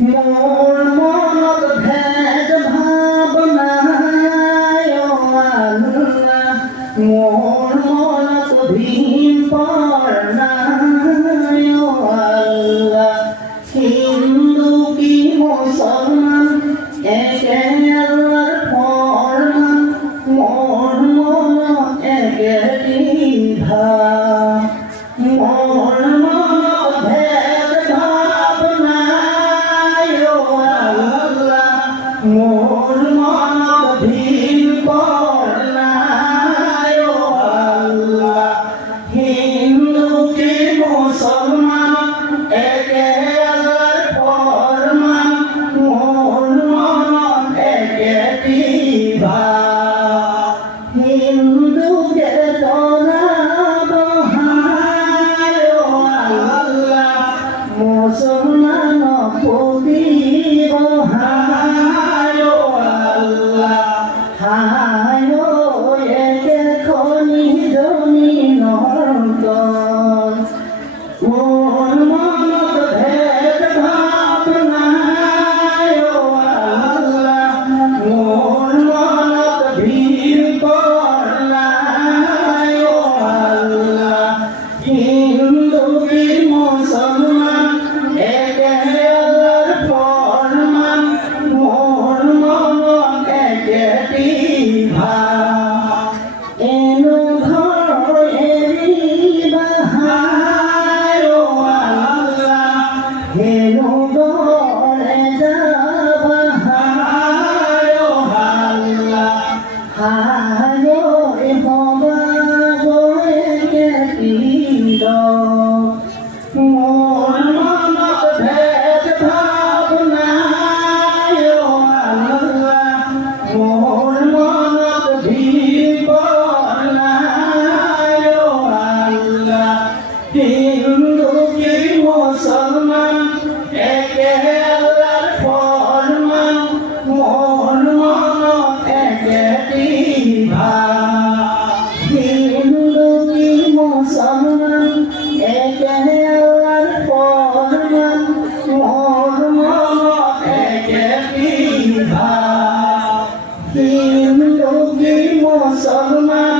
মোর মনত ভেদ ভাবনায় আল্লাহ, মোর মনত ভীম পড়নায় আল্লাহ। হিন্দু কি মুসলমান একে আল্লাহর ফরমান, মোর মনত একে দ্বিধা। মোর মনত ভেদ ভাবনায় আল্লাহ, মোর মনত ভীম পড়নায় আল্লাহ। হিন্দু কি মুসলমান একে আল্লাহর ফরমান, মোর মনত একে দ্বিধা। হিন্দু চেতনা বহায় আল্লাহ, মুসলমান প্রতি বহায় আল্লাহ। হায় একে খনি জমি নর্তন, মোর মনত ভেদ ভাবনায় আল্লাহ, মোর মনত ভীম পড়নায় আল্লাহ। হিন্দু কি মুসলমান একে আল্লাহর ফরমান, মোর মনত একে দ্বিধা। এনু ঘর এরি বাহায় আল্লাহ, হেনু গড়ে যাবাহায় আল্লাহ। হায় হবা গয়ে কেটিল, মোর মনত ভেদ ভাবনায় আল্লাহ, মোর মনত ভীম পড়নায় আল্লাহ। হিন্দু কি মুসলমান একে আল্লাহর ফরমান, মোর মনত একে দ্বিধা। হিন্দু কি মুসলমান একে আল্লাহর ফরমান, মোর মনত একে দ্বিধা। হিন্দু কি মুসলমান